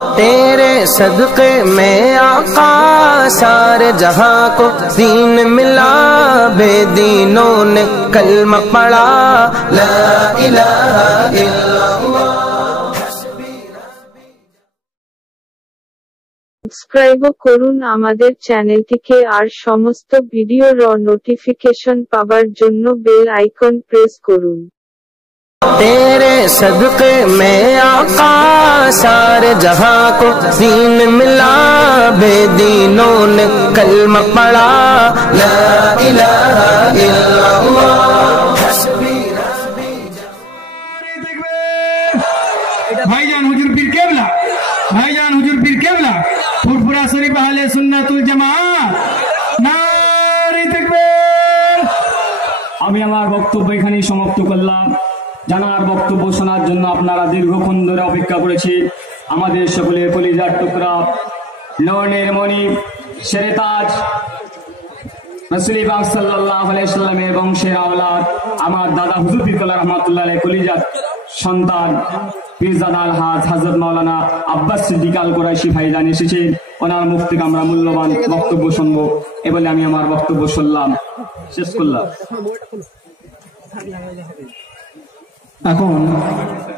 तेरे सदक़े में आका सारे जहां को दीन मिला, बेदीनों ने कलमा पढ़ा ला इलाहा इल्लल्लाह। সাবস্ক্রাইব করুন আমাদের চ্যানেলটিকে আর সমস্ত ভিডিওর নোটিফিকেশন পাবার জন্য বেল আইকন প্রেস করুন। तेरे सदक़े में आका सारे जहां को दीन मिला, बेदीनों ने कलमा पढ़ा ला इलाहा इल्लल्लाह। ভাইজান হুজুর পীর কেবলা, ভাইজান হুজুর পীর কেবলা, ফুরফুরা শরীফ আহলে সুন্নাতুল জামাত, নারে তাকবীর। আমি আমার বক্তব্য এখানেই সমাপ্ত করলাম। জানার বক্তব্য শোনার জন্য আপনারা দীর্ঘক্ষণ ধরে অপেক্ষা করেছি। আমাদের সকলের কলিজার টুকরা, নয়নের মণি, শেরে তাজ, রাসূল পাক সাল্লাল্লাহু আলাইহি সাল্লামের বংশের আওলাদ, আমার দাদা হুজুর পীর কেবলা রাহমাতুল্লাহ আলাইহি কলিজার সন্তান পীরজাদা আলহাজ হযরত মাওলানা আব্বাস সিদ্দিক আল কুরাইশি ভাইজান এসেছেন। ওনার মুখ থেকে আমরা মূল্যবান বক্তব্য শুনবো। এ বলে আমি আমার বক্তব্য শুনলাম, শেষ করলাম। এখন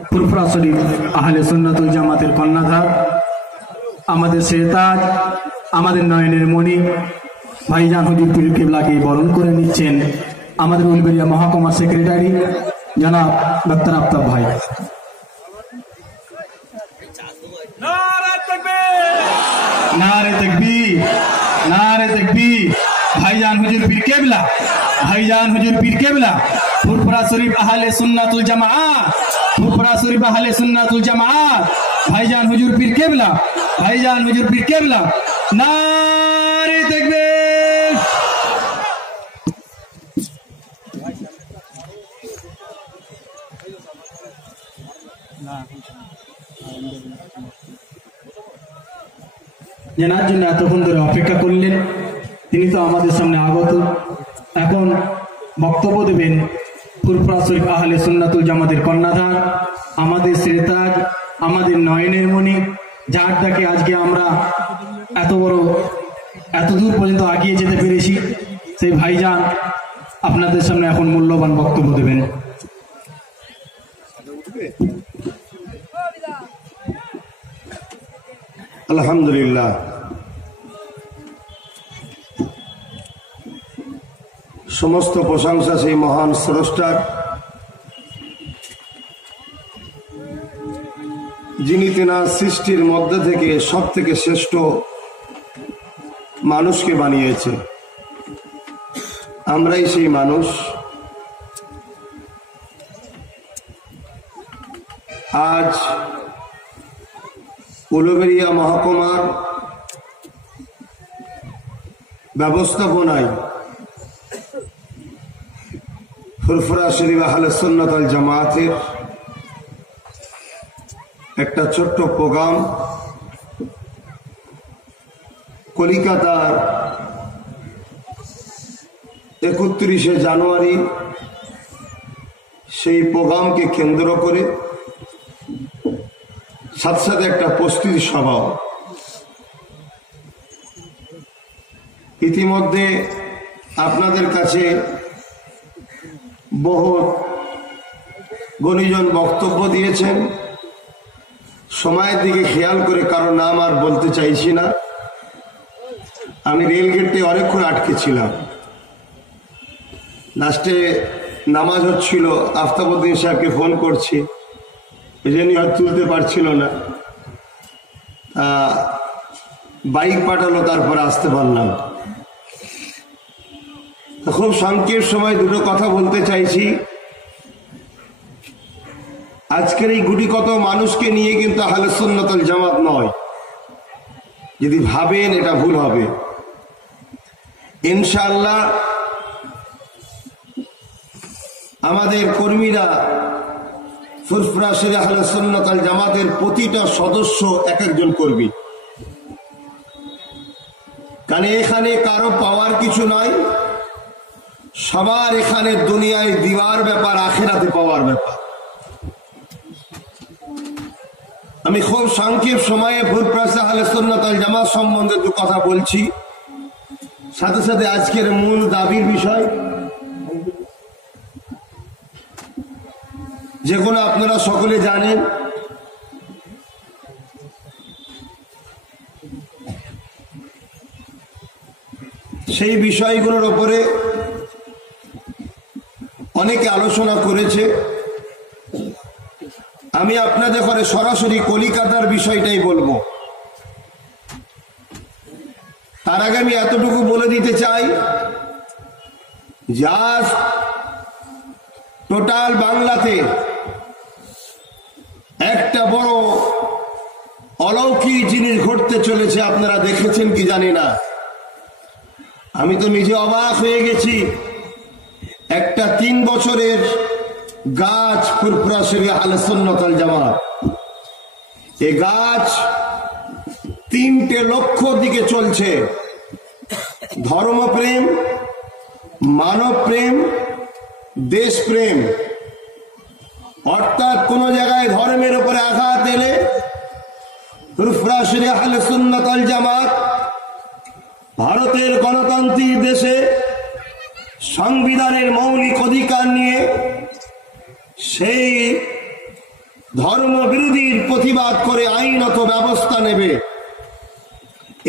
ফুরফুরা শরীফ আহলে সুন্নাতুল জামাতের কর্ণধার, আমাদের শেরতাজ, আমাদের নয়নের মণি ভাইজান হুজুর পীর কেবলাকে বরণ করে নিচ্ছেন আমাদের উলবেড়িয়া মহকুমা সেক্রেটারি জনাব ডক্টর আফতাব ভাই। নারে তাকবীর, নারে তাকবীর। ভাইজান হুজুর পীর কেবলা, ভাইজান হুজুর পীর কেবলা, ফুরফুরা শরীফ আহলে সুন্নাতুল জামাত, ফুরফুরা শরীফ আহলে সুন্নাতুল জামাত, ভাইজান হুজুর পীর কেবলা, ভাইজান হুজুর পীর কেবলা, নারে তাকবীর। যেনার জন্য এতক্ষণ ধরে অপেক্ষা করলেন, তিনি তো আমাদের সামনে আগত। এখন বক্তব্য দেবেন ফুরফুরা শরীফ আহলে সুন্নাতুল জামাতের কর্ণধার, আমাদের শেরতাজ, আমাদের নয়নের মণি, যার ডাকে আজকে আমরা এত দূর পর্যন্ত এগিয়ে যেতে পেরেছি, সেই ভাইজান আপনাদের সামনে এখন মূল্যবান বক্তব্য দেবেন। আলহামদুলিল্লাহ, সমস্ত প্রশংসা সেই মহান স্রষ্টার, যিনি তেনার সৃষ্টির মধ্যে থেকে সব থেকে শ্রেষ্ঠ মানুষকে বানিয়েছে। আমরাই সেই মানুষ। আজ উলুবেড়িয়া মহকুমার ব্যবস্থাপনায় ফুরফুরা শরীফ আহলে সুন্নাত ওয়াল জামাতের একটা ছোট্ট প্রোগ্রাম কলিকাতার 31শে জানুয়ারি, সেই প্রোগ্রামকে কেন্দ্র করে সাথে সাথে একটা প্রস্তুতি সভা। ইতিমধ্যে আপনাদের কাছে বহু গণিজন বক্তব্য দিয়েছেন। সময়ের দিকে খেয়াল করে কারো নাম আর বলতে চাইছি না। আমি রেলগেটে অনেকক্ষণ আটকে ছিলাম। লাস্টে নামাজ হচ্ছিল, আফতাবউদ্দিন সাহেবকে ফোন করছি, এই জন্য হয়তো তুলতে পারছিল না। বাইক পাঠালো, তারপরে আসতে পারলাম। খুব সংক্ষেপ সময় দুটো কথা বলতে চাইছি। আজকের এই গুটি কত মানুষকে নিয়ে কিন্তু আহলে সুন্নাত ওয়াল জামাত নয়। যদি ভাবেন এটা ভুল হবে। ইনশাআল্লাহ আমাদের কর্মীরা ফুরফুরা শরীফ আহলে সুন্নাত ওয়াল জামাতের প্রতিটা সদস্য এক একজন কর্মী। কারণ এখানে কারো পাওয়ার কিছু নাই, সবার এখানে দুনিয়ায় দিবার ব্যাপার, আখিরাতে পাওয়ার ব্যাপার। আমি খুব সংক্ষেপ সময়ে ফুরফুরা আহলে সুন্নাত ওয়াল জামাত সম্বন্ধে দু কথা বলছি, সাথে সাথে আজকের মূল দাবির বিষয় যেগুলো আপনারা সকলে জানেন। সেই বিষয়গুলোর উপরে অনেকে আলোচনা করেছে। আমি আপনাদের ঘরে সরাসরি কলিকাতার বিষয়টাই বলবো। তার আগে আমি এতটুকু বলে দিতে চাই, যা টোটাল বাংলাতে একটা বড় অলৌকিক জিনিস ঘটতে চলেছে, আপনারা দেখেছেন কি জানি না। আমি তো নিজে অবাক হয়ে গেছি। একটা 3 বছরের গাছ ফুরফুরা শরীয়হ আহলে সুন্নাত ওয়াল জামাত, এই গাছ 3টে লক্ষ্য দিকে চলছে: ধর্মপ্রেম, মানব প্রেম, দেশপ্রেম। অর্থাৎ কোন জায়গায় ধর্মের উপরে আঘাত এলে ফুরফুরা শরীয়হ আহলে সুন্নাত ওয়াল জামাত ভারতের গণতান্ত্রিক দেশে সংবিধানের মৌলিক অধিকার নিয়ে সেই ধর্ম বিরোধীর প্রতিবাদ করে আইনত ব্যবস্থা নেবে।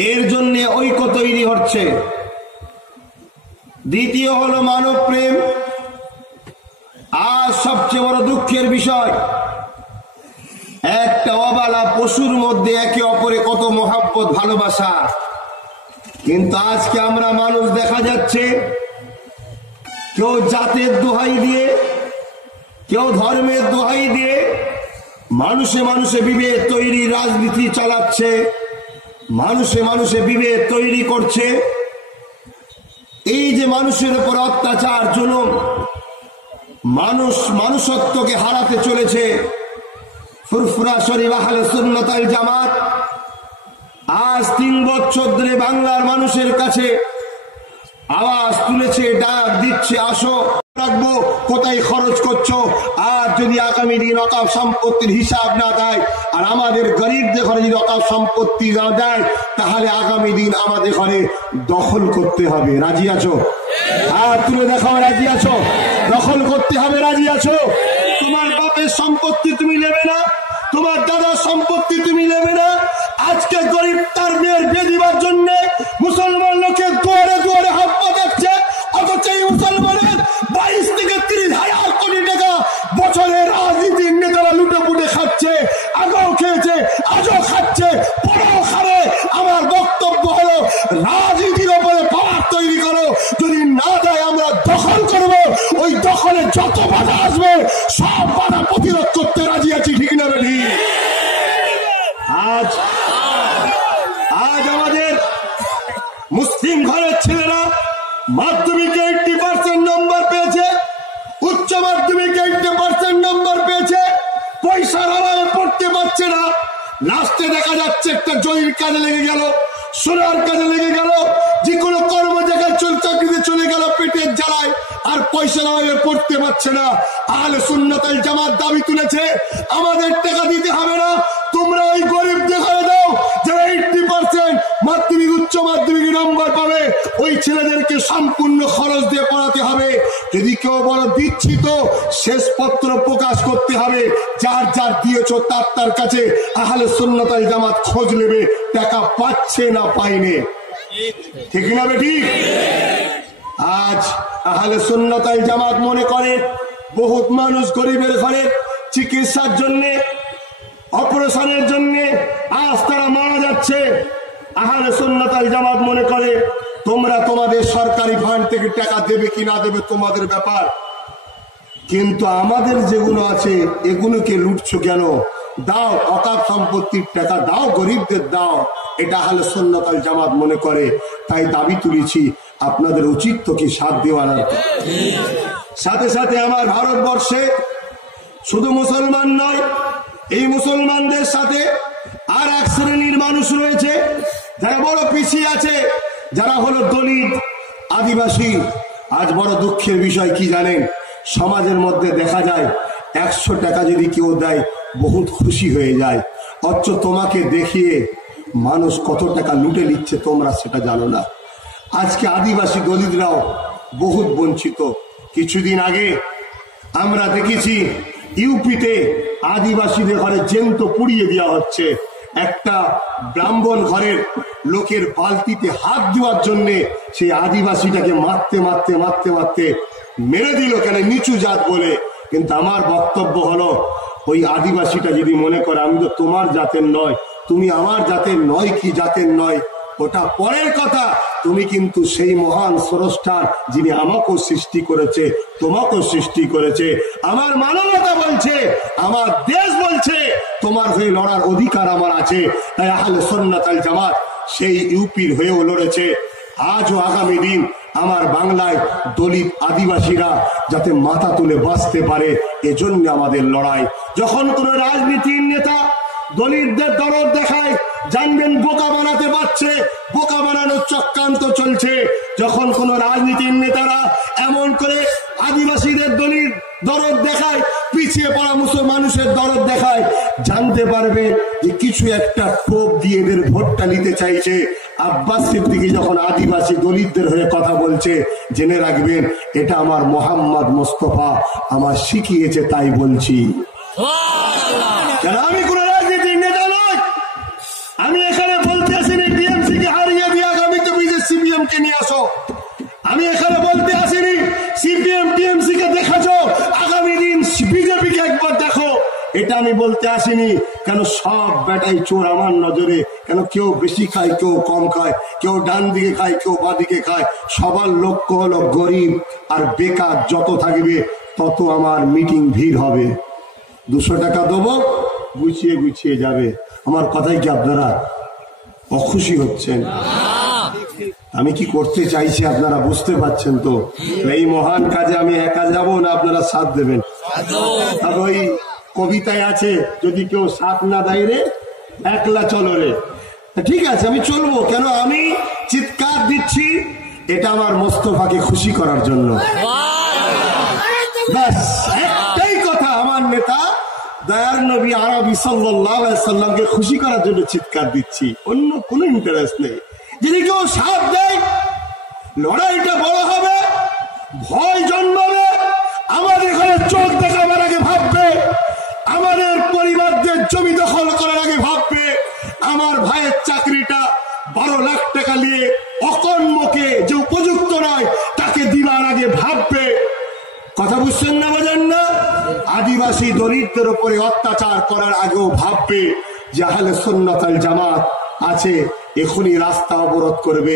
এর জন্য ঐক্য তৈরি হচ্ছে। দ্বিতীয় হলো মানব প্রেম। আর সবচেয়ে বড় দুঃখের বিষয়, একটা অবালা পশুর মধ্যে একে অপরে কত মহাব্বত ভালোবাসা, কিন্তু আজকে আমরা মানুষ দেখা যাচ্ছে কেউ জাতের দোহাই দিয়ে, কেউ ধর্মের দোহাই দিয়ে মানুষে মানুষে বিভেদ তৈরি রাজনীতি চালাচ্ছে, মানুষে মানুষে বিভেদ তৈরি করছে। এই যে মানুষের উপর অত্যাচার, জুলুম, মানুষ মানুষত্বকে হারাতে চলেছে। ফুরফুরা শরীয়হ আহলে সুন্নাত ওয়াল জামাত আজ 3 বছর ধরে বাংলার মানুষের কাছে আওয়াজ তুলেছে, ডাক দিচ্ছে, আসো রাখবো, কোথায় খরচ করছো। আর যদি আগামী দিন অকাফ সম্পত্তির হিসাব না দেয়, আর আমাদের গরিবদের ঘরে যদি অকাফ সম্পত্তি না দেয়, তাহলে আগামী দিন আমাদের ঘরে দখল করতে হবে। রাজি আছো? আর তুলে দেখাও, রাজি আছো? দখল করতে হবে, রাজি আছো? তোমার বাপের সম্পত্তি তুমি নেবে না, তোমার দাদার সম্পত্তি তুমি নেবে না। আজকে গরিব তার মেয়ের বিয়ে দিবার জন্য মুসলমান লোকের দুয়ারে দুয়ারে হাত পাতাচ্ছে, অথচ এই মুসলমানের 22 থেকে 30 হাজার কোটি টাকা বছরের রাজনীতির নেতারা লুটে পুটে খাচ্ছে। আগেও খেয়েছে, আজও খাচ্ছে, পরেও খাবে। আমার বক্তব্য হলো, রাজনীতির উপরে পাওয়ার তৈরি করো, যদি না দেয় আমরা দখল করব। ওই দখলে যত বাধা আসবে সব বাধা প্রতিরোধ করতে রাজি আছি, ঠিক না বেঠি? আজ আমাদের মুসলিম ঘরের ছেলেরা মাধ্যমিকে 80% নম্বর পেয়েছে, উচ্চ মাধ্যমিকে 80% নম্বর পেয়েছে, পয়সার অভাবে পড়তে পারছে না। লাস্টে দেখা যাচ্ছে একটা জরির কাজে লেগে গেল, সোনার কাজে লেগে গেল, যে কোনো কর্ম জায়গায় চাকরিতে চলে গেল পেটের জ্বালায়, আর পয়সার অভাবে পড়তে পারছে না। আহলে সুন্নাত ওয়াল জামাত দাবি তুলেছে, আমাদের টাকা দিতে হবে না, তোমরা ওই গরিব দেখাবে দাও যারা 80% মাধ্যমিক উচ্চ মাধ্যমিক নম্বর পাবে, ওই ছেলেদেরকে সম্পূর্ণ খরচ দিয়ে পড়াতে হবে। যদি কেউ বলো দিচ্ছি, তো শেষ পত্র প্রকাশ করতে হবে, যার যার দিয়েছ তার কাছে আহলে সুন্নাত ওয়াল জামাত খোঁজ নেবে টাকা পাচ্ছে না পাইনি, ঠিক না বেটি? আজ আহলে সুন্নাত ওয়াল জামাত মনে করে বহুত মানুষ গরিবের ঘরে চিকিৎসার জন্য, অপারেশনের জন্য আজ তারা মারা যাচ্ছে। আহলে সুন্নাত ওয়াল জামাত মনে করে তোমরা তোমাদের সরকারি ফান্ড থেকে টাকা দেবে কি না দেবে তোমাদের ব্যাপার, কিন্তু আমাদের যেগুলো আছে এগুলোকে লুটছো কেন? দাও, অকাপ সম্পত্তির টাকা দাও, গরিবদের দাও। এটা আহলে সুন্নাত ওয়াল জামাত মনে করে। তাই দাবি তুলেছি, আপনাদের উচিত তো কি সাথ দেওয়ার। সাথে সাথে আমার ভারতবর্ষে শুধু মুসলমান নয়, এই মুসলমানদের সাথে আর এক শ্রেণীর মানুষ রয়েছে যারা বড় পিছিয়ে আছে, যারা হলো দলিত, আদিবাসী। আজ বড় দুঃখের বিষয় কি জানেন? সমাজের মধ্যে দেখা যায় 100 টাকা যদি কেউ দেয় বহুত খুশি হয়ে যায়, অথচ তোমাকে দেখিয়ে মানুষ কত টাকা লুটে নিচ্ছে তোমরা সেটা জানো না। আজকে আদিবাসী দলিতরাও বহুত বঞ্চিত। কিছুদিন আগে আমরা দেখেছি ইউপিতে আদিবাসীদের ঘরে জ্যান্ত পুড়িয়ে দেওয়া হচ্ছে। একটা ব্রাহ্মণ ঘরের লোকের বালতিতে হাত দেওয়ার জন্য সেই আদিবাসীটাকে মারতে মারতে মারতে মারতে মেরে দিল, কেন নিচু জাত বলে। কিন্তু আমার বক্তব্য হলো, ওই আদিবাসীটা যদি মনে করে আমি তো তোমার জাতের নয়, তুমি আমার জাতের নয়, কি জাতের নয় ওটা পরের কথা, তুমি কিন্তু সেই মহান স্রষ্টার যিনি আমাকেও সৃষ্টি করেছে, তোমাকেও সৃষ্টি করেছে। আমার মানবতা বলছে, আমার দেশ বলছে তোমার হয়ে লড়ার অধিকার আমার আছে। তাই আহলে সুন্নাত ওয়াল জামাত সেই ইউপির হয়েও লড়েছে। আজও আগামী দিন আমার বাংলায় দলিত আদিবাসীরা যাতে মাথা তুলে বাঁচতে পারে, এজন্য আমাদের লড়াই। যখন কোন রাজনীতির নেতা দলিতদের দরদ দেখায়, জানবেন বোকা বানাতে পারছে, বোকা বানানোর চক্রান্ত চলছে। যখন কোন রাজনীতির নেতারা এমন করে আদিবাসীদের দলিত দরদ দেখায়, পিছিয়ে পড়া মানুষের দরদ দেখায়, জানতে পারবে যে কিছু একটা টোপ দিয়ে এদের ভোটটা নিতে চাইছে। আব্বাস সিদ্দিকী যখন আদিবাসী দলিতদের হয়ে কথা বলছে, জেনে রাখবেন এটা আমার মোহাম্মদ মোস্তফা আমার শিখিয়েছে, তাই বলছি। আমি কোন রাজনীতির নেতা নয়, আমি এখানে বলতে আসিনি টিএমসি কে হারিয়ে দিয়ে আগামীতে সিপিএম কে নিয়ে আসো। আমি এখানে বলতে আসিনি সিপিএম টিএমসি কে দেখাছো, আগামী দিন বিজেপি কে একবার দেখো। এটা আমি বলতে আসিনি। কেন সব বেটাই চোর আমার নজরে, কেন কেউ বেশি খায়, কেউ কম খায়, কেউ ডান দিকে খায়, কেউ বাঁ দিকে খায়। সবার লক্ষ্য হলো গরিব আর বেকার যত থাকবে তত আমার মিটিং ভিড় হবে। 200 টাকা দেবো, গুছিয়ে গুছিয়ে যাবে। আমার কথাই কি আপনারা অখুশি হচ্ছেন? আমি কি করতে চাইছি আপনারা বুঝতে পারছেন তো? এই মহান কাজে আমি একা যাব না, আপনারা সাথ দেবেন। আর ওই কবিতায় আছে, যদি কেউ সাথ না দেয় রে একলা চলো রে। ঠিক আছে, আমি চলবো। কেন? আমি চিৎকার দিচ্ছি এটা আমার মোস্তফাকে খুশি করার জন্য। ব্যাস একটাই কথা, আমার নেতা দয়ার নবী আরবি সাল্লাল্লাহু আলাইহি সাল্লামকে খুশি করার জন্য চিৎকার দিচ্ছি, অন্য কোনো ইন্টারেস্ট নেই। যদি কেউ সাথ দেয় লড়াইটা বড় হবে, ভয় জন্মাবে, আমাদের ঘরে চোখ দেখাবার আগে ভাববে, আমাদের পরিবারদের জমি দখল করার আগে ভাববে, আমার ভাইয়ের চাকরিটা 12 লাখ টাকা নিয়ে অকর্মকে যে উপযুক্ত নয় তাকে দিবার আগে ভাববে। কথা বুঝছেন না, বোঝেন না? আদিবাসী দরিদ্রের উপরে অত্যাচার করার আগেও ভাববে যে আহলে সুন্নাত ওয়াল জামাত আছে, এখনই রাস্তা অবরোধ করবে,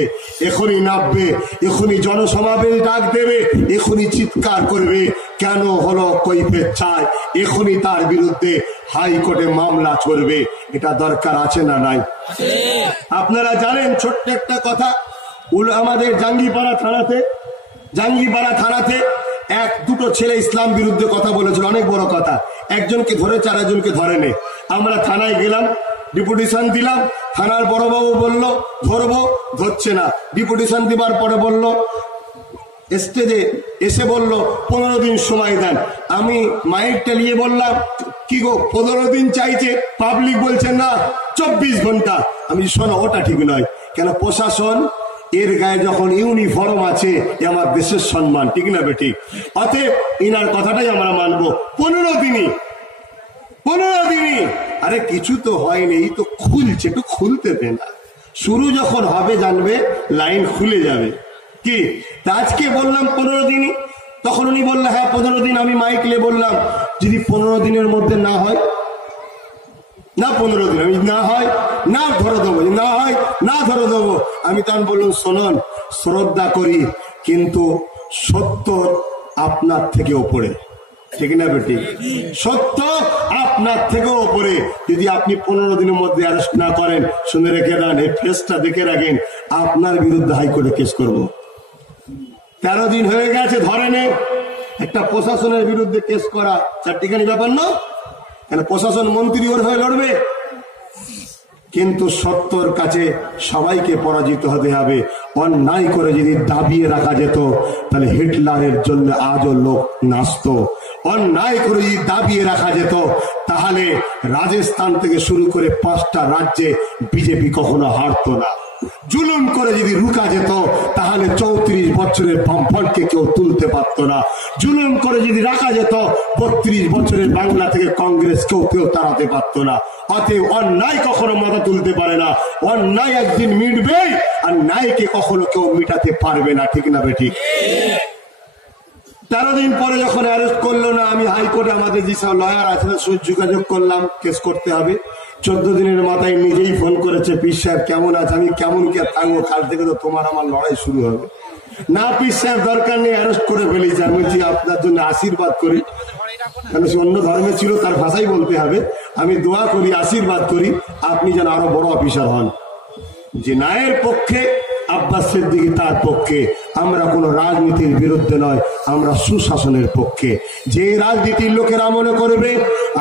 এখনই নামবে, এখনই জনসমাবেশ ডাক দেবে, এখনই চিৎকার করবে। কেন হলো কৈফিয়ত চায়, এখনই তার বিরুদ্ধে হাইকোর্টে মামলা চলবে। এটা দরকার আছে না নাই? আপনারা জানেন, ছোট্ট একটা কথা, আমাদের জাঙ্গিপাড়া থানাতে এক দুটো ছেলে ইসলাম বিরুদ্ধে কথা বলেছিল, অনেক বড় কথা। একজনকে ধরেছে, আরেকজনকে ধরেনি। আমরা থানায় গেলাম, ডিপুটেশন দিলাম। থানার বড়বাবু বলল ধরবো, ধরছে না। ডিপুটেশন দিবার পরে বলল, স্টেজে এসে বলল 15 দিন সময় দেন। আমি মাইকটা নিয়ে বললাম, কি গো 15 দিন চাইছে, পাবলিক বলছে না 24 ঘন্টা। আমি শোনো, ওটা ঠিক নয়। কেন? প্রশাসন এর গায়ে যখন ইউনিফর্ম আছে, এ আমার দেশের সম্মান, ঠিক না বেঠিক? অতএব ইনার কথাটাই আমরা মানবো। 15 দিনই। আরে কিছু তো হয়নি, এই তো খুলছে, একটু খুলতে দেন। শুরু যখন হবে জানবে লাইন খুলে যাবে। কি আজকে বললাম 15 দিনই, তখন উনি বললেন হ্যাঁ 15 দিন। আমি মাইকলে বললাম, যদি 15 দিনের মধ্যে না হয়, না 15 দিন, আমি না হয় না ধরে দেবো, না হয় না ধরে দেবো। আমি তখন বললাম, শোনন, শ্রদ্ধা করি, কিন্তু সত্য আপনার থেকে ওপরে, ঠিক না বেটি? সত্য আপনার থেকেও ওপরে। যদি আপনি 15 দিনের মধ্যে অ্যারেস্ট না করেন, শুনে রেখে দেন, এই ফেসটা দেখে রাখেন, আপনার বিরুদ্ধে হাইকোর্টে কেস করব। 13 দিন হয়ে গেছে, ধরেনে একটা প্রশাসনের বিরুদ্ধে কেস করা চারটিখানি ব্যাপার না? কেন? প্রশাসন মন্ত্রী ওর হয়ে লড়বে? কিন্তু সত্যর কাছে সবাইকে পরাজিত হতে হবে। অন্যায় করে যদি দাবিয়ে রাখা যেত, তাহলে হিটলারের জন্য আজও লোক নাচত। অন্যায় করে যদি দাবিয়ে রাখা যেত, তাহলে রাজস্থান থেকে শুরু করে 5টা রাজ্যে বিজেপি কখনো হারতো না। জুলুম করে যদি রুকা যেত তাহলে 34 বছরের বামফ্রন্টকে কেউ তুলতে পারত না। জুলুম করে যদি রাখা যেত 32 বছরের বাংলা থেকে কংগ্রেস কেউ তাড়াতে পারত না। অতএব অন্যায় কখনো মাথা তুলতে পারে না, অন্যায় একদিন মিটবে, আর ন্যায়কে কখনো কেউ মিটাতে পারবে না। ঠিক না বেঠিক? 13 দিন পরে যখন অ্যারেস্ট করলো না, আমি হাইকোর্টে আমাদের যেসব লয়ার আছে যোগাযোগ করলাম, কেস করতে হবে। 14 দিনের মাথায় নিজেই ফোন করেছে, পীর সাহেব কেমন আছে? আমি কেমন কে থাকবো, কাল থেকে তো তোমার আমার লড়াই শুরু হবে। না পীর সাহেব দরকার নেই, অ্যারেস্ট করে ফেলেছি। আমি বলছি আপনার জন্য আশীর্বাদ করি, কারণ সে অন্য ধর্মে ছিল, তার ভাষাই বলতে হবে। আমি দোয়া করি, আশীর্বাদ করি, আপনি যেন আরো বড় অফিসার হন। যে ন্যায়ের পক্ষে আব্বাস সিদ্দিকী, তার পক্ষে। আমরা কোন রাজনীতির বিরুদ্ধে নয়, আমরা সুশাসনের পক্ষে। যে রাজনীতির লোকেরা মনে করবে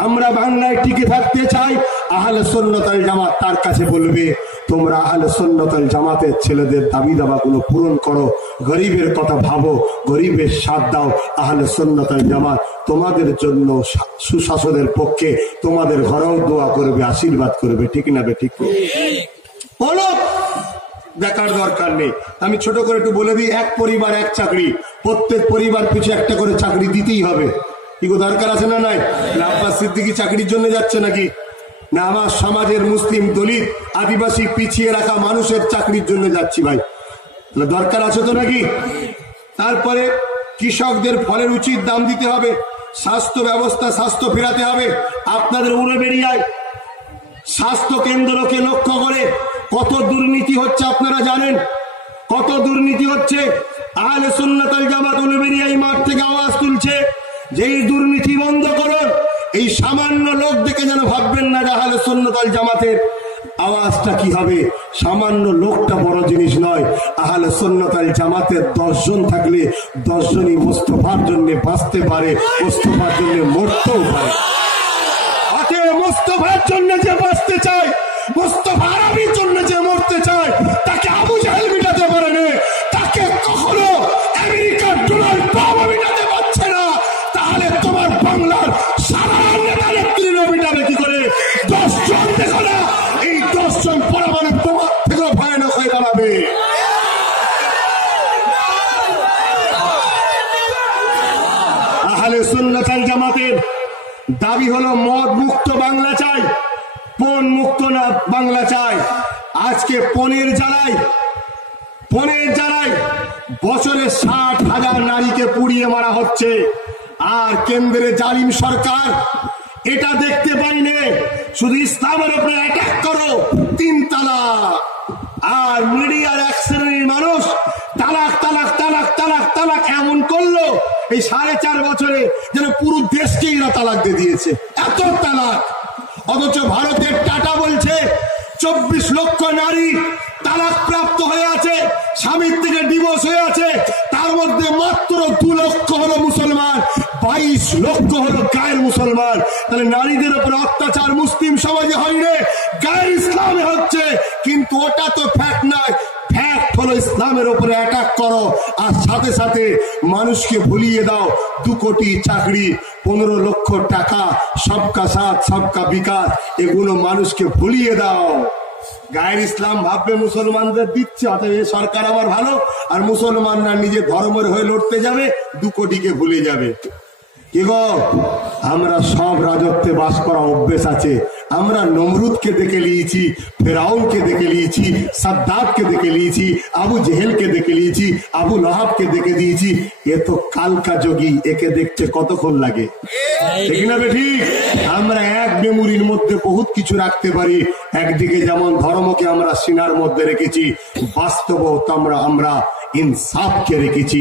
আমরা বাংলায় টিকে থাকতে চাই, আহলে সুন্নাত ওয়াল জামাত তার কাছে বলবে তোমরা আহলে সুন্নাত ওয়াল জামাতের ছেলেদের দাবি দাবাগুলো পূরণ করো, গরিবের কথা ভাবো, গরিবের সাথ দাও। আহলে সুন্নাত ওয়াল জামাত তোমাদের জন্য সুশাসনের পক্ষে, তোমাদের ঘরেও দোয়া করবে, আশীর্বাদ করবে। ঠিক না বে ঠিক? বলো, দেখার দরকার নেই। আমি ছোট করে একটু বলে দিই, এক পরিবার এক চাকরি, প্রত্যেক পরিবার পিছু একটা করে চাকরি দিতেই হবে। কি দরকার আছে না? নাই। আব্বাস সিদ্দিকী চাকরির জন্য যাচ্ছে নাকি? না আমার সমাজের মুসলিম, দলিত, আদিবাসী, পিছিয়ে রাখা মানুষের চাকরির জন্য যাচ্ছি ভাই, দরকার আছে তো নাকি? তারপরে কৃষকদের ফলের উচিত দাম দিতে হবে, স্বাস্থ্য ব্যবস্থা, স্বাস্থ্য ফেরাতে হবে। আপনাদের উড়ে বেরিয়ায় স্বাস্থ্য কেন্দ্রকে লক্ষ্য করে কত দুর্নীতি হচ্ছে আপনারা জানেন? কত দুর্নীতি হচ্ছে। আহলে সুন্নাত ওয়াল জামাত উলুবেড়িয়া এই মাঠ থেকে আওয়াজ তুলছে যে এই দুর্নীতি বন্ধ করুন। এই সামান্য লোক দেখে যেন ভাববেন না যে আহলে সুন্নাত ওয়াল জামাতের আওয়াজটা কি হবে। সামান্য লোকটা বড় জিনিস নয়। আহলে সুন্নাত ওয়াল জামাতের 10 জন থাকলে 10 জনই মুস্তাফার জন্য বাঁচতে পারে, মুস্তাফার জন্য মরতেও পারে। মুস্তাফার জন্য যে বাঁচতে চায়, মুস্তাফা আরবির জন্য যে মরতে চায়, তাকে আবু জাহেল মিটাতে পারে না, তাকে কখনো আমেরিকার ডোনাল্ড ট্রাম্প মিটাতে পারছে না। তাহলে তোমার বাংলার সারা নেতা নেত্রীরা মিটাবে কি করে? 10 জন দেখো না, এই 10 জন পরমাণু তোমার থেকে ভয়ানক হয়ে দাঁড়াবে। আহলে সুন্নাত ওয়াল জামাতের দাবি হলো মদ মুক্ত বাংলা চাই, পণ মুক্ত না বাংলা চাই। আজকে পণের জ্বালায় বছরে 60,000 নারীকে পুড়িয়ে মারা হচ্ছে। আর কেন্দ্রে জালিম সরকার এটা দেখতে পাইনে, শুধু ইসলামের উপরে অ্যাটাক করো, 3 তালাক। আর মিডিয়ার এক শ্রেণীর মানুষ তালাক তালাক তালাক তালাক তালাক এমন করলো এই 4.5 বছরে যেন পুরো দেশকে এরা তালাক দিয়ে দিয়েছে, এত তালাক। অথচ ভারতের টাটা বলছে 24 লক্ষ নারী তালাক প্রাপ্ত হয়ে আছে, স্বামীর থেকে ডিভোর্স হয়ে আছে। তার মধ্যে মাত্র 2 লক্ষ হলো মুসলমান, 22 লক্ষ হলো গায়ের মুসলমান। তাহলে নারীদের উপর অত্যাচার মুসলিম সমাজে হয়নি, গায়ের ইসলামে হচ্ছে। কিন্তু ওটা তো ফ্যাক্ট নয়, ফ্যাক্ট হলো ইসলামের উপরে অ্যাটাক করো। আর সাথে সাথে মানুষকে ভুলিয়ে দাও 2 কোটি চাকরি, 15 লক্ষ টাকা, সবকা সাথ সবকা বিকাশ, এগুলো মানুষকে ভুলিয়ে দাও। গায়ের ইসলাম ভাববে মুসলমানদের দিচ্ছে, অতএব সরকার আবার ভালো, আর মুসলমানরা নিজের ধর্মের হয়ে লড়তে যাবে, 2 কোটিকে ভুলে যাবে। কি গো, আমরা সব রাজত্বে বাস করা অভ্যেস আছে। আমরা নমরুদকে দেখে নিয়েছি, ফেরাউনকে দেখে নিয়েছি, সাদ্দাতকে দেখে নিয়েছি, আবু জেহেলকে দেখে নিয়েছি, আবু লহাবকে দেখে দিয়েছি। এ তো কালকা যোগী, একে দেখতে কতক্ষণ লাগে, ঠিক না বেঠি? আমরা এক মেমোরির মধ্যে বহুত কিছু রাখতে পারি। একদিকে যেমন ধর্মকে আমরা সিনার মধ্যে রেখেছি, বাস্তব আমরা ইনসাফকে রেখেছি,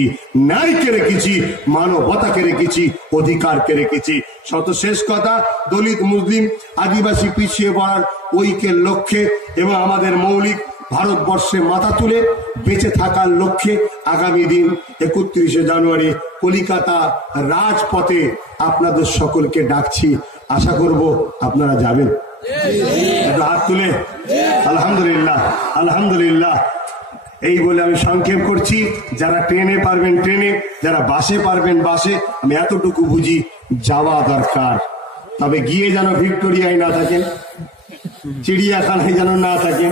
ন্যায়কে রেখেছি, মানবতাকে রেখেছি, অধিকারকে রেখেছি। শত শেষ কথা, দলিত, মুসলিম, আদিবাসী পিছিয়ে পড়ার ঐক্যের লক্ষ্যে এবং আমাদের মৌলিক ভারতবর্ষে মাথা তুলে বেঁচে থাকার লক্ষ্যে আগামী দিন 31শে জানুয়ারি কলিকাতা রাজপথে আপনাদের সকলকে ডাকছি। আশা করব আপনারা যাবেন। একটু হাত তুলে আলহামদুলিল্লাহ, আলহামদুলিল্লাহ। এই বলে আমি সংক্ষেপ করছি। যারা ট্রেনে পারবেন ট্রেনে, যারা বাসে পারবেন বাসে। আমি এতটুকু বুঝি যাওয়া দরকার, তবে গিয়ে যেন ভিক্টোরিয়ায় না থাকেন, চিড়িয়াখানায় যেন না থাকেন।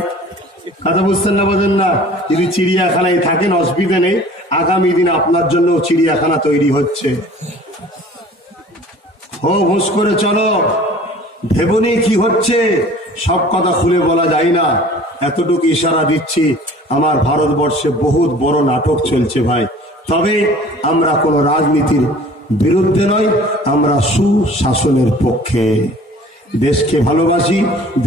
কথা বুঝছেন না, বোঝেন না? যদি চিড়িয়াখানায় থাকেন অসুবিধা নেই, আগামী দিন আপনার জন্য চিড়িয়াখানা তৈরি হচ্ছে। হো হুঁশ করে চলো, ভেবনি কি হচ্ছে সব কথা খুলে বলা যায় না। এতটুকু ইশারা দিচ্ছি, আমার ভারতবর্ষে বহুত বড় নাটক চলছে ভাই। তবে আমরা কোন রাজনীতির বিরুদ্ধে নয়, আমরা সুশাসনের পক্ষে। দেশকে ভালোবাসি,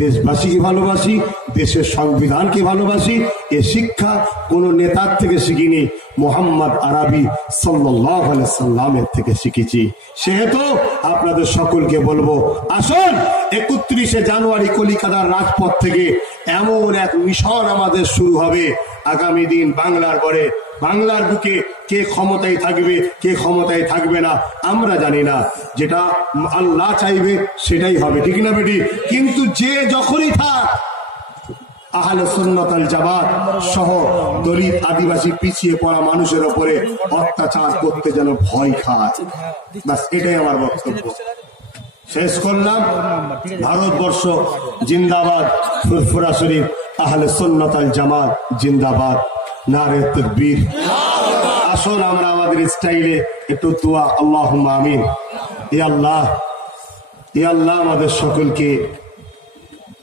দেশবাসীকে ভালোবাসি, দেশের সংবিধানকে ভালোবাসি। এ শিক্ষা কোন নেতার থেকে শিখিনি, মোহাম্মদ আরবি সাল্লাল্লাহু আলাইহি সাল্লামের থেকে শিখেছি। সেহেতু আপনাদের সকলকে বলবো, আসুন 31শে জানুয়ারি কলিকাতার রাজপথ থেকে এমন এক মিশন আমাদের শুরু হবে। আগামী দিন বাংলার পরে, বাংলার বুকে কে ক্ষমতায় থাকবে, কে ক্ষমতায় থাকবে না আমরা জানি না। যেটা আল্লাহ চাইবে সেটাই হবে, ঠিক না বেটি? কিন্তু যে যখনই থাক, আহলে সুন্নাত ওয়াল জামাত সহ দলিত, আদিবাসী, পিছিয়ে পড়া মানুষের উপরে অত্যাচার করতে যেন ভয় খায়। বাস এটাই আমার বক্তব্য। শেষ করলাম। ভারতবর্ষ জিন্দাবাদ, ফুরফুরা শরীফ, আহলে সুন্নাত ওয়াল জামাত জিন্দাবাদ, নারে তাকবীর। আসুন আমরা আমাদের স্টাইলে একটু দোয়া, আল্লাহুম্মা আমিন। ইয়া আল্লাহ, ইয়া আল্লাহ আমাদের সকলকে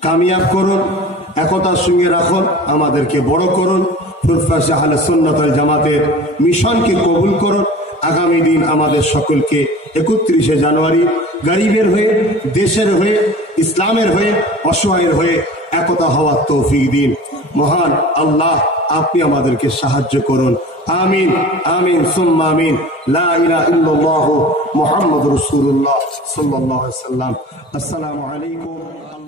কামিয়াব করুন, একতার সঙ্গে রাখুন, আমাদেরকে বড় করুন। ফুরফুরা আহলে সুন্নাত ওয়াল জামাতের মিশনকে কবুল করুন। আগামী দিন আমাদের সকলকে 31শে জানুয়ারি গরিবের হয়ে, দেশের হয়ে, ইসলামের হয়ে, অসহায়ের হয়ে একতা হওয়ার তৌফিক দিন। মহান আল্লাহ আপনি আমাদেরকে সাহায্য করুন। আমিন আমিন সুম্মা আমিন। লা ইলাহা ইল্লাল্লাহু মুহাম্মাদুর রাসূলুল্লাহ সাল্লাল্লাহু আলাইহি ওয়াসাল্লাম। আসসালামু আলাইকুম।